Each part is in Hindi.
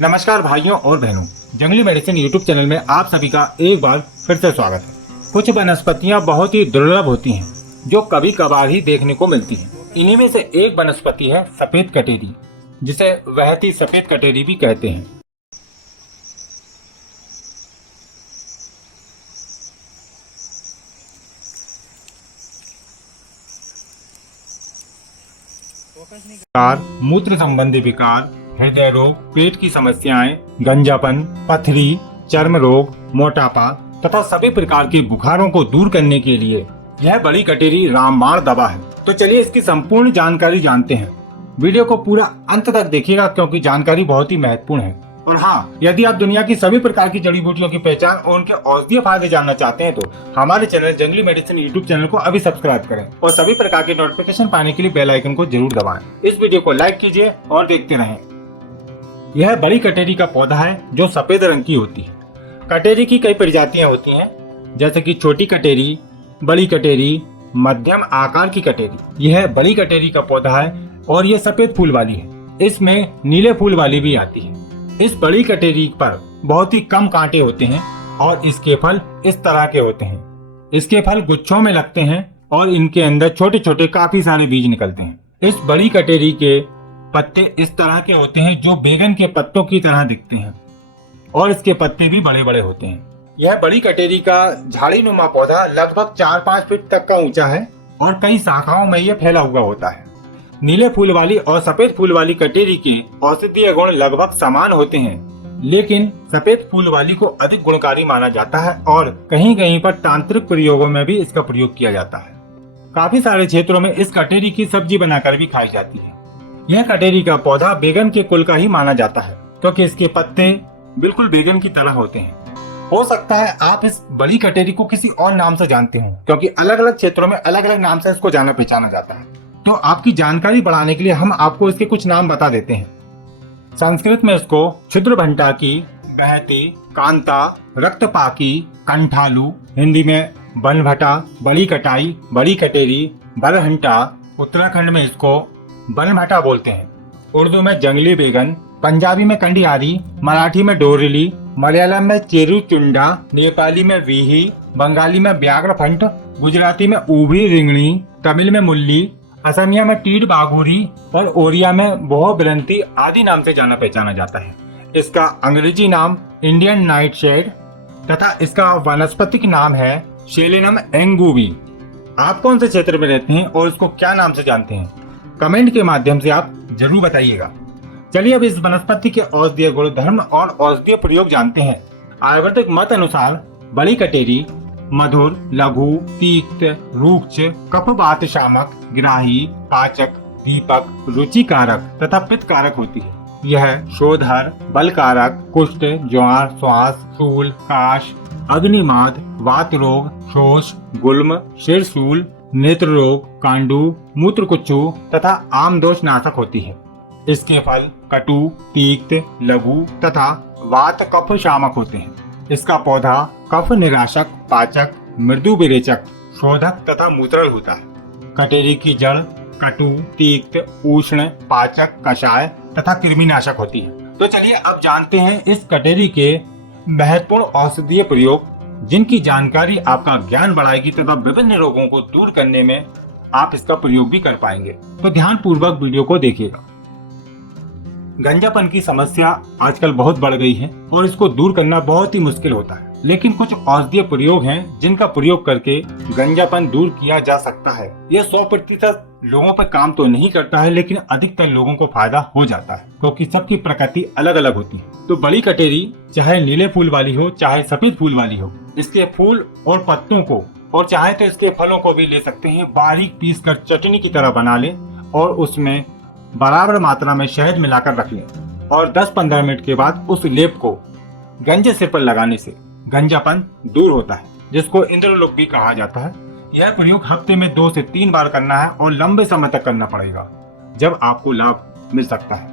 नमस्कार भाइयों और बहनों, जंगली मेडिसिन यूट्यूब चैनल में आप सभी का एक बार फिर से स्वागत है। कुछ वनस्पतियां बहुत ही दुर्लभ होती हैं जो कभी कभार ही देखने को मिलती हैं। इन्हीं में से एक वनस्पति है सफेद कटेरी, जिसे वहती सफेद कटेरी भी कहते हैं। मूत्र संबंधी विकार, हृदय रोग, पेट की समस्याएं, गंजापन, पथरी, चर्म रोग, मोटापा तथा सभी प्रकार के बुखारों को दूर करने के लिए यह बड़ी कटेरी रामबाण दवा है। तो चलिए इसकी संपूर्ण जानकारी जानते हैं। वीडियो को पूरा अंत तक देखिएगा क्योंकि जानकारी बहुत ही महत्वपूर्ण है। और हाँ, यदि आप दुनिया की सभी प्रकार की जड़ी बूटियों की पहचान और उनके औषधीय फायदे जानना चाहते हैं तो हमारे चैनल जंगली मेडिसिन यूट्यूब चैनल को अभी सब्सक्राइब करें और सभी प्रकार के नोटिफिकेशन पाने के लिए बेल आइकन को जरूर दबाएं। इस वीडियो को लाइक कीजिए और देखते रहें। यह बड़ी कटेरी का पौधा है जो सफेद रंग की होती है। कटेरी की कई प्रजातियां होती हैं, जैसे कि छोटी कटेरी, बड़ी कटेरी, मध्यम आकार की कटेरी। यह बड़ी कटेरी का पौधा है और यह सफेद फूल वाली है। इसमें नीले फूल वाली भी आती है। इस बड़ी कटेरी पर बहुत ही कम कांटे होते हैं और इसके फल इस तरह के होते हैं। इसके फल गुच्छों में लगते हैं और इनके अंदर छोटे छोटे काफी सारे बीज निकलते हैं। इस बड़ी कटेरी के पत्ते इस तरह के होते हैं जो बैगन के पत्तों की तरह दिखते हैं और इसके पत्ते भी बड़े बड़े होते हैं। यह बड़ी कटेरी का झाड़ी नुमा पौधा लगभग 4-5 फीट तक का ऊंचा है और कई शाखाओं में यह फैला हुआ होता है। नीले फूल वाली और सफेद फूल वाली कटेरी के औषधीय गुण लगभग समान होते हैं, लेकिन सफेद फूल वाली को अधिक गुणकारी माना जाता है और कहीं कहीं पर तांत्रिक प्रयोगों में भी इसका प्रयोग किया जाता है। काफी सारे क्षेत्रों में इस कटेरी की सब्जी बनाकर भी खाई जाती है। यह कटेरी का पौधा बैगन के कुल का ही माना जाता है क्योंकि इसके पत्ते बिल्कुल बैगन की तरह होते हैं। हो सकता है आप इस बड़ी कटेरी को किसी और नाम से जानते हो क्योंकि अलग अलग क्षेत्रों में अलग अलग नाम से इसको जाना पहचाना जाता है। तो आपकी जानकारी बढ़ाने के लिए हम आपको इसके कुछ नाम बता देते हैं। संस्कृत में इसको क्षुद्रभंटाकी, बहती, कांता, रक्तपाकी, कंठालू, हिंदी में बनभटा, बड़ी कटाई, बड़ी कटेरी, बरहंटा, उत्तराखंड में इसको बनभटा बोलते हैं। उर्दू में जंगली बैगन, पंजाबी में कंडियारी, मराठी में डोरिली, मलयालम में चेरुचुंडा, नेपाली में वीही, बंगाली में व्याघ्रफंट, गुजराती में ऊभी रिंगणी, तमिल में मुल्ली, असमिया में टीड बाघूरी और ओरिया में बहुब्रंती आदि नाम से जाना पहचाना जाता है। इसका अंग्रेजी नाम इंडियन नाइटशेड तथा इसका वानस्पतिक नाम है सेलेनम एंगूवी। आप कौन से क्षेत्र में रहते हैं और इसको क्या नाम से जानते हैं? कमेंट के माध्यम से आप जरूर बताइएगा। चलिए अब इस वनस्पति के औषधीय गुण, धर्म और औषधीय प्रयोग जानते हैं। आयुर्वेदिक मत अनुसार बड़ी कटेरी मधुर, लघु, तीक्त, रुक्ष, कफवात शामक, ग्राही, पाचक, दीपक, रुचिकारक तथा पित्तकारक होती है। यह शोधर, बलकारक, कुष्ठ, ज्वार, श्वास, शूल, काश, अग्निमाद, वात रोग, शोष, गुल्म, शिरशूल, नेत्र रोग, कांडू, मूत्रकुच्चू तथा आमदोष नाशक होती है। इसके फल कटु, तीक्त, लघु तथा वात कफ शामक होते हैं। इसका पौधा कफ निराशक, पाचक, मृदु विरेचक, शोधक तथा मूत्रल होता है। कटेरी की जड़ कटु, तीक्त, उष्ण, पाचक, कषाय तथा कृमिनाशक होती है। तो चलिए अब जानते हैं इस कटेरी के महत्वपूर्ण औषधीय प्रयोग, जिनकी जानकारी आपका ज्ञान बढ़ाएगी तथा विभिन्न रोगों को दूर करने में आप इसका प्रयोग भी कर पाएंगे। तो ध्यान पूर्वक वीडियो को देखिएगा। गंजापन की समस्या आजकल बहुत बढ़ गई है और इसको दूर करना बहुत ही मुश्किल होता है, लेकिन कुछ औषधीय प्रयोग हैं जिनका प्रयोग करके गंजापन दूर किया जा सकता है। यह 100% लोगों पर काम तो नहीं करता है, लेकिन अधिकतर लोगों को फायदा हो जाता है क्योंकि सबकी प्रकृति अलग अलग होती है। तो बड़ी कटेरी चाहे नीले फूल वाली हो चाहे सफेद फूल वाली हो, इसके फूल और पत्तों को और चाहे तो इसके फलों को भी ले सकते हैं, बारीक पीस कर चटनी की तरह बना ले और उसमें बराबर मात्रा में शहद मिलाकर रख लें और 10-15 मिनट के बाद उस लेप को गंजे सिर पर लगाने से गंजापन दूर होता है, जिसको इंद्रलोक भी कहा जाता है। यह प्रयोग हफ्ते में 2 से 3 बार करना है और लंबे समय तक करना पड़ेगा, जब आपको लाभ मिल सकता है।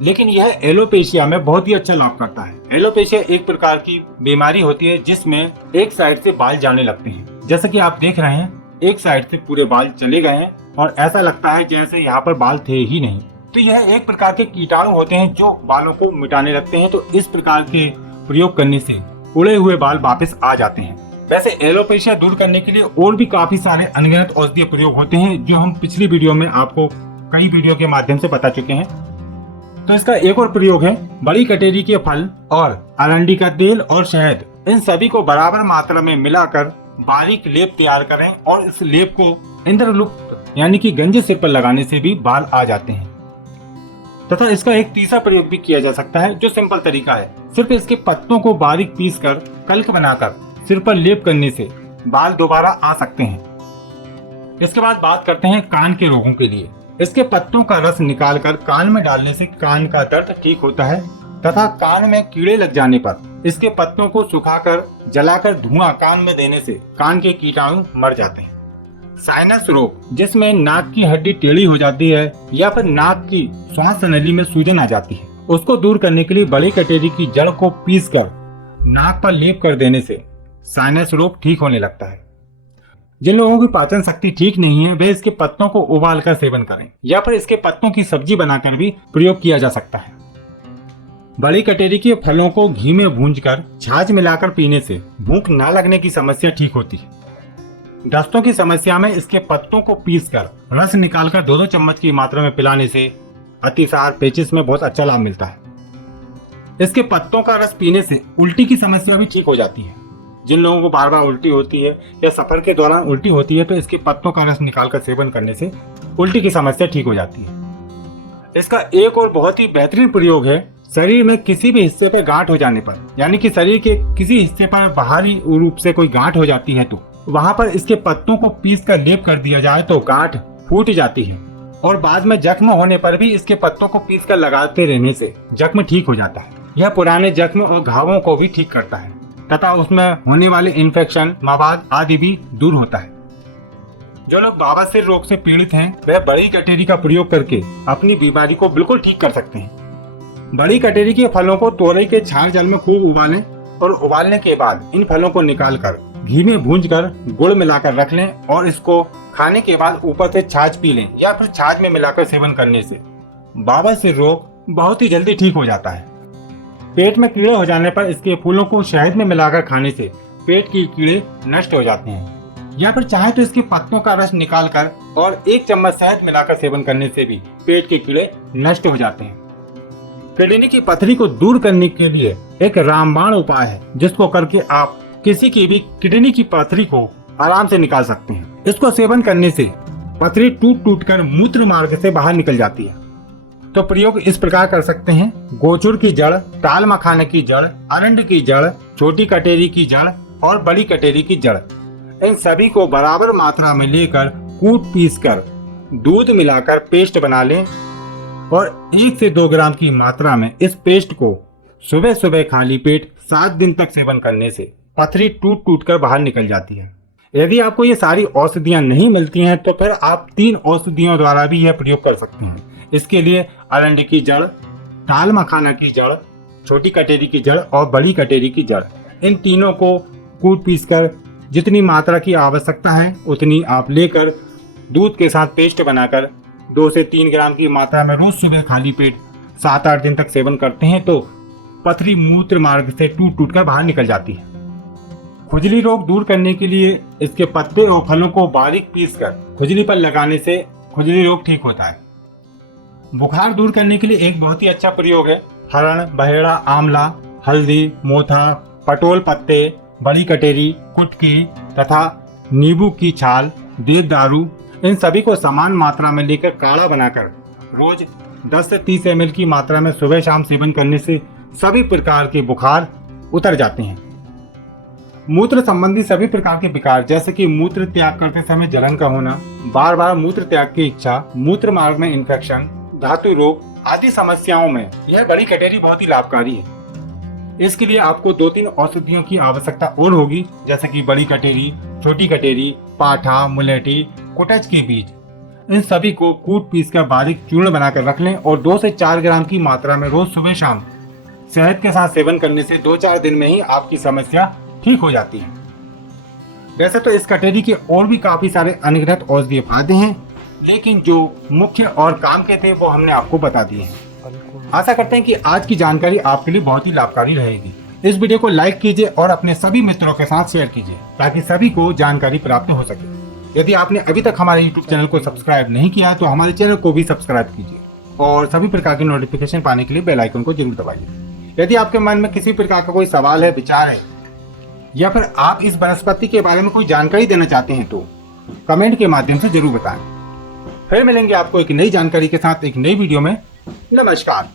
लेकिन यह एलोपेशिया में बहुत ही अच्छा लाभ करता है। एलोपेशिया एक प्रकार की बीमारी होती है जिसमें एक साइड से बाल जाने लगते हैं। जैसे कि आप देख रहे हैं, एक साइड से पूरे बाल चले गए हैं और ऐसा लगता है जैसे यहाँ पर बाल थे ही नहीं। तो यह एक प्रकार के कीटाणु होते हैं जो बालों को मिटाने लगते हैं। तो इस प्रकार के प्रयोग करने से उड़े हुए बाल वापस आ जाते हैं। वैसे एलोपेशिया दूर करने के लिए और भी काफी सारे अनगिनत औषधीय प्रयोग होते हैं जो हम पिछली वीडियो में आपको कई वीडियो के माध्यम से बता चुके हैं। तो इसका एक और प्रयोग है बड़ी कटेरी के फल और अरंडी का तेल और शहद, इन सभी को बराबर मात्रा में मिलाकर बारीक लेप तैयार करें और इस लेप को इंद्रलुप्त यानी कि गंजे सिर पर लगाने से भी बाल आ जाते हैं। तथा इसका एक तीसरा प्रयोग भी किया जा सकता है जो सिंपल तरीका है। सिर्फ इसके पत्तों को बारीक पीसकर कल्क बनाकर सिर पर लेप करने से बाल दोबारा आ सकते हैं। इसके बाद बात करते हैं कान के रोगों के लिए। इसके पत्तों का रस निकालकर कान में डालने से कान का दर्द ठीक होता है तथा कान में कीड़े लग जाने पर इसके पत्तों को सुखाकर जलाकर धुआं कान में देने से कान के कीटाणु मर जाते हैं। साइनस रोग, जिसमें नाक की हड्डी टेढ़ी हो जाती है या फिर नाक की श्वास नली में सूजन आ जाती है, उसको दूर करने के लिए बड़ी कटेरी की जड़ को पीसकर नाक पर लेप कर देने से साइनस रोग ठीक होने लगता है। जिन लोगों की पाचन शक्ति ठीक नहीं है वे इसके पत्तों को उबाल कर सेवन करें या फिर इसके पत्तों की सब्जी बनाकर भी प्रयोग किया जा सकता है। बड़ी कटेरी के फलों को घी में भूंजकर छाछ मिलाकर पीने से भूख न लगने की समस्या ठीक होती है। दस्तों की समस्या में इसके पत्तों को पीसकर रस निकालकर 2-2 चम्मच की मात्रा में पिलाने से अतिसार पेचिश में बहुत अच्छा लाभ मिलता है। इसके पत्तों का रस पीने से उल्टी की समस्या भी ठीक हो जाती है। जिन लोगों को बार बार उल्टी होती है या सफर के दौरान उल्टी होती है तो इसके पत्तों का रस निकालकर सेवन करने से उल्टी की समस्या ठीक हो जाती है। इसका एक और बहुत ही बेहतरीन प्रयोग है शरीर में किसी भी हिस्से पर गांठ हो जाने पर, यानी कि शरीर के किसी हिस्से पर बाहरी रूप से कोई गांठ हो जाती है तो वहां पर इसके पत्तों को पीस कर लेप कर दिया जाए तो गांठ फूट जाती है और बाद में जख्म होने पर भी इसके पत्तों को पीस कर लगाते रहने से जख्म ठीक हो जाता है। यह पुराने जख्म और घावों को भी ठीक करता है तथा उसमें होने वाले इन्फेक्शन, मवाद आदि भी दूर होता है। जो लोग बवासीर रोग से पीड़ित हैं वह बड़ी कटेरी का प्रयोग करके अपनी बीमारी को बिल्कुल ठीक कर सकते हैं। बड़ी कटेरी के फलों को तोरई के छार जल में खूब उबालें और उबालने के बाद इन फलों को निकालकर घी में भूंजकर गुड़ मिलाकर रख लें और इसको खाने के बाद ऊपर से छाछ पी लें या फिर छाछ में मिलाकर सेवन करने से बवासीर रोग बहुत ही जल्दी ठीक हो जाता है। पेट में कीड़े हो जाने पर इसके फूलों को शहद में मिलाकर खाने से पेट के कीड़े नष्ट हो जाते हैं या फिर चाहे तो इसके पत्तों का रस निकालकर और 1 चम्मच शहद मिलाकर सेवन करने से भी पेट के कीड़े नष्ट हो जाते हैं। किडनी की पथरी को दूर करने के लिए एक रामबाण उपाय है जिसको करके आप किसी की भी किडनी की पथरी को आराम से निकाल सकते हैं। इसको सेवन करने से पथरी टूट टूट कर मूत्र मार्ग से बाहर निकल जाती है। तो प्रयोग इस प्रकार कर सकते हैं। गोचुर की जड़, ताल मखाने की जड़, अरंड की जड़, छोटी कटेरी की जड़ और बड़ी कटेरी की जड़, इन सभी को बराबर मात्रा में लेकर कूट पीस कर दूध मिलाकर पेस्ट बना लें और 1 से 2 ग्राम की मात्रा में इस पेस्ट को सुबह सुबह खाली पेट 7 दिन तक सेवन करने से पथरी टूट टूट कर बाहर निकल जाती है। यदि आपको ये सारी औषधियां नहीं मिलती हैं तो फिर आप 3 औषधियों द्वारा भी यह प्रयोग कर सकते हैं। इसके लिए अरंडी की जड़, ताल मखाना की जड़, छोटी कटेरी की जड़ और बड़ी कटेरी की जड़, इन तीनों को कूट पीसकर जितनी मात्रा की आवश्यकता है उतनी आप लेकर दूध के साथ पेस्ट बनाकर 2 से 3 ग्राम की मात्रा में रोज सुबह खाली पेट 7-8 दिन तक सेवन करते हैं तो पथरी मूत्र मार्ग से टूट टूट कर बाहर निकल जाती है। खुजली रोग दूर करने के लिए इसके पत्ते और फलों को बारीक पीसकर खुजली पर लगाने से खुजली रोग ठीक होता है। बुखार दूर करने के लिए एक बहुत ही अच्छा प्रयोग है हरण, बहेड़ा, आंवला, हल्दी, मोथा, पटोल पत्ते, बड़ी कटेरी, कुटकी तथा नींबू की छाल, देवदारू, इन सभी को समान मात्रा में लेकर काढ़ा बनाकर रोज 10 से 30 ml की मात्रा में सुबह शाम सेवन करने से सभी प्रकार के बुखार उतर जाते हैं। मूत्र संबंधी सभी प्रकार के विकार जैसे कि मूत्र त्याग करते समय जलन का होना, बार बार मूत्र त्याग की इच्छा, मूत्र मार्ग में इन्फेक्शन, धातु रोग आदि समस्याओं में यह बड़ी कटेरी बहुत ही लाभकारी है। इसके लिए आपको 2-3 औषधियों की आवश्यकता और होगी जैसे कि बड़ी कटेरी, छोटी कटेरी, पाठा, मुलेठी, कुटच के बीज, इन सभी को कूट पीसकर बारीक चूर्ण बनाकर रख लें और 2 से 4 ग्राम की मात्रा में रोज सुबह शाम शहद के साथ सेवन करने से 2-4 दिन में ही आपकी समस्या ठीक हो जाती है। वैसे तो इस कटेरी के और भी काफी सारे अनगिनत औषधीय फायदे हैं लेकिन जो मुख्य और काम के थे वो हमने आपको बता दिए हैं। आशा करते हैं कि आज की जानकारी आपके लिए बहुत ही लाभकारी रहेगी। इस वीडियो को लाइक कीजिए और अपने सभी मित्रों के साथ शेयर कीजिए ताकि सभी को जानकारी प्राप्त हो सके। यदि आपने अभी तक हमारे YouTube चैनल को सब्सक्राइब नहीं किया तो हमारे चैनल को भी सब्सक्राइब कीजिए और सभी प्रकार की नोटिफिकेशन पाने के लिए बेल आइकन को जरूर दबाइए। यदि आपके मन में किसी प्रकार का कोई सवाल है, विचार है या फिर आप इस वनस्पति के बारे में कोई जानकारी देना चाहते हैं तो कमेंट के माध्यम से जरूर बताएं। फिर मिलेंगे आपको एक नई जानकारी के साथ एक नई वीडियो में। नमस्कार।